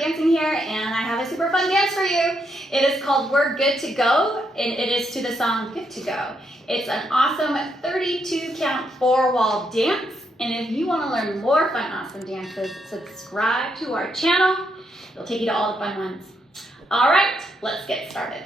dancing here, and I have a super fun dance for you. It is called We're Good to Go, and it is to the song Good to Go. It's an awesome 32 count 4-wall dance, and if you want to learn more fun, awesome dances, subscribe to our channel. It'll take you to all the fun ones. All right, let's get started.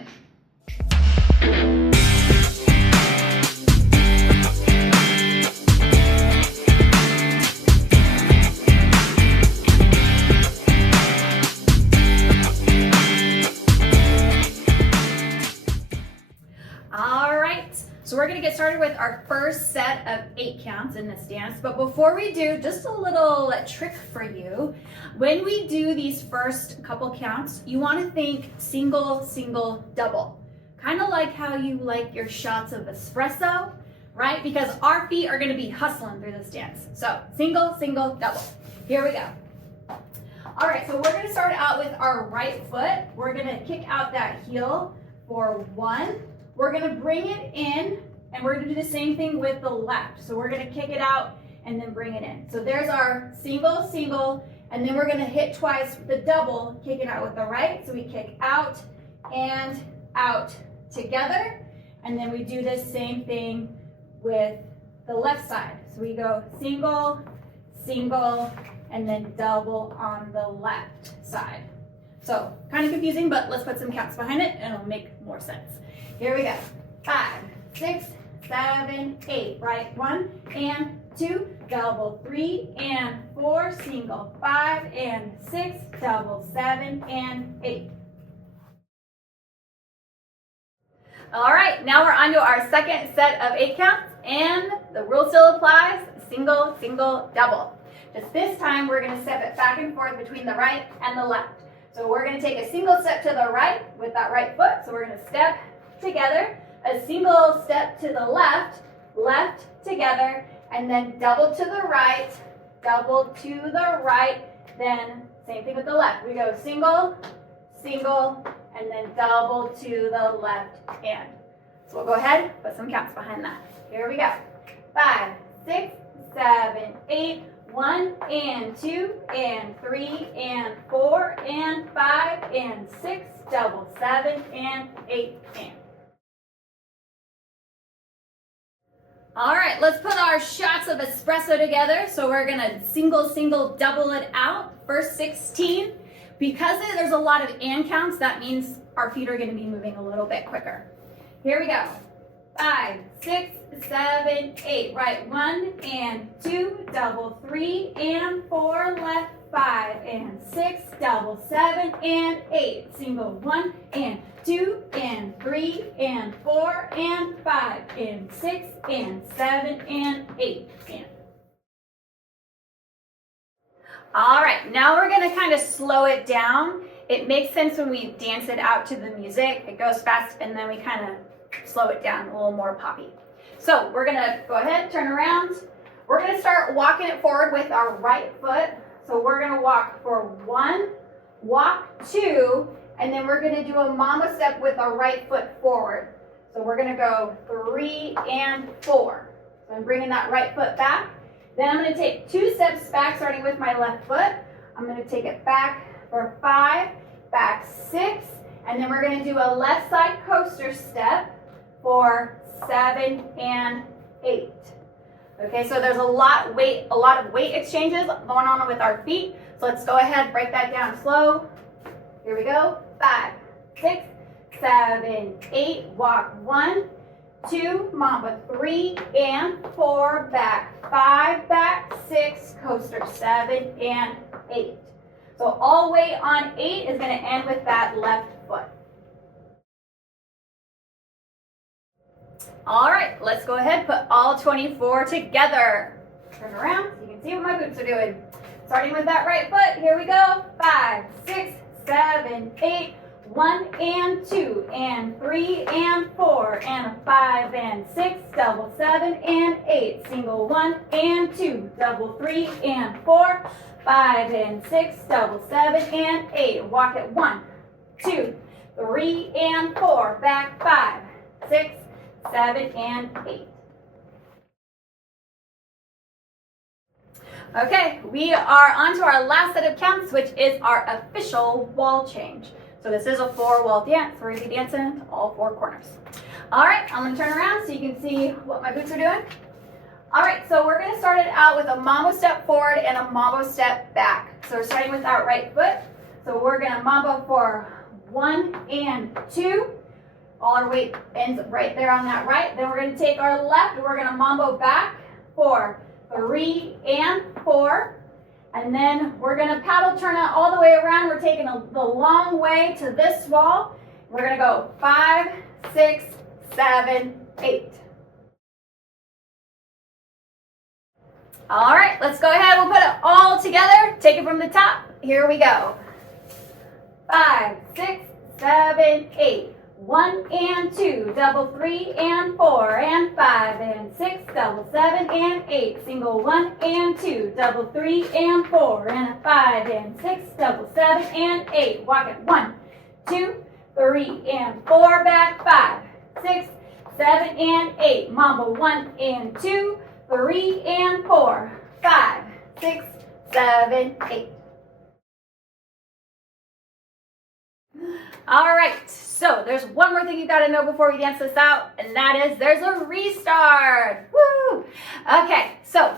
So we're going to get started with our first set of 8 counts in this dance. But before we do, just a little trick for you. When we do these first couple counts, you want to think single, single, double. Kind of like how you like your shots of espresso, right? Because our feet are going to be hustling through this dance. So single, single, double. Here we go. All right, so we're going to start out with our right foot. We're going to kick out that heel for 1. We're going to bring it in, and we're going to do the same thing with the left. So we're going to kick it out and then bring it in. So there's our single, single, and then we're going to hit twice with the double, kick it out with the right. So we kick out and out together, and then we do the same thing with the left side. So we go single, single, and then double on the left side. So kind of confusing, but let's put some counts behind it, and it'll make more sense. Here we go. 5, 6, 7, 8. Right, 1 and 2, double, 3 and 4, single, 5 and 6, double, 7 and 8. All right, now we're on to our second set of 8 counts, and the rule still applies: single, single, double. Just this time, we're going to step it back and forth between the right and the left. So we're going to take a single step to the right with that right foot. So we're going to step together, a single step to the left, left together, and then double to the right, double to the right, then same thing with the left. We go single, single, and then double to the left hand. So we'll go ahead, put some counts behind that. Here we go. 5, 6, 7, 8, 1 and 2 and 3 and 4 and 5 and 6, double, 7 and 8 and. All right, let's put our shots of espresso together. So we're gonna single, single, double it out. First 16. Because there's a lot of and counts, that means our feet are gonna be moving a little bit quicker. Here we go. 5, 6, 7, 8. Right, 1 and 2, double, 3 and 4, left, 5 and 6, double, 7 and 8. Single, 1 and 2 and 3 and 4 and 5 and 6 and 7 and 8 and. All right, now we're gonna kind of slow it down. It makes sense when we dance it out to the music. It goes fast, and then we kind of slow it down, a little more poppy. So we're gonna go ahead, turn around. We're gonna start walking it forward with our right foot. So we're gonna walk for 1, walk 2, and then we're gonna do a mama step with our right foot forward. So we're gonna go 3 and 4. So I'm bringing that right foot back. Then I'm gonna take 2 steps back, starting with my left foot. I'm gonna take it back for 5, back 6, and then we're gonna do a left side coaster step for 7 and 8. Okay, so there's a lot of weight exchanges going on with our feet. So let's go ahead, break that down slow. Here we go. 5, 6, 7, 8. Walk 1, 2, mamba 3 and 4, back 5, back 6, coaster 7 and 8. So all weight on 8 is going to end with that left foot. All right, let's go ahead, put all 24 together. Turn around so you can see what my boots are doing. Starting with that right foot, here we go. 5, 6, 7, 8, 1 and 2 and 3 and 4 and 5 and 6, double 7 and 8, single 1 and 2, double 3 and 4, 5 and 6, double 7 and 8. Walk it 1, 2, 3 and 4, back 5, 6, 7 and 8. Okay, we are on to our last set of counts, which is our official wall change. So this is a 4-wall dance. We're gonna be dancing to all 4 corners. All right, I'm gonna turn around so you can see what my boots are doing. All right, so we're gonna start it out with a mambo step forward and a mambo step back. So we're starting with our right foot. So we're gonna mambo for 1 and 2. All our weight ends right there on that right. Then we're gonna take our left, we're gonna mambo back for 3 and 4. And then we're gonna paddle turn it all the way around. We're taking the long way to this wall. We're gonna go 5, 6, 7, 8. All right, let's go ahead. We'll put it all together. Take it from the top. Here we go. 5, 6, 7, 8. 1 and 2, double 3 and 4 and 5 and 6, double 7 and 8, single 1 and 2, double 3 and 4 and a 5 and 6, double 7 and 8. Walk it 1, 2, 3 and 4, back 5, 6, 7 and 8. Mambo 1 and 2, 3 and 4, 5, 6, 7, 8. All right, so there's one more thing you gotta know before we dance this out, and that is there's a restart. Woo! Okay, so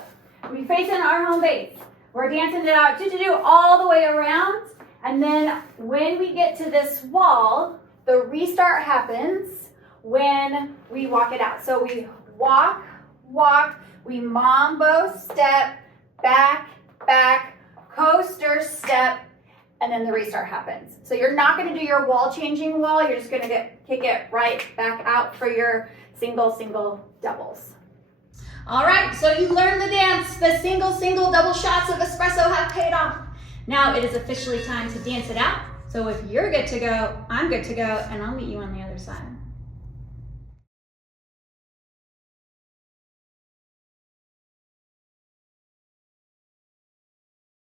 we facing our home base. We're dancing it out all the way around, and then when we get to this wall, the restart happens when we walk it out. So we walk, we mambo step, back, coaster step, and then the restart happens. So you're not gonna do your wall changing wall, you're just gonna kick it right back out for your single, doubles. All right, so you learned the dance. The single, double shots of espresso have paid off. Now it is officially time to dance it out. So if you're good to go, I'm good to go, and I'll meet you on the other side.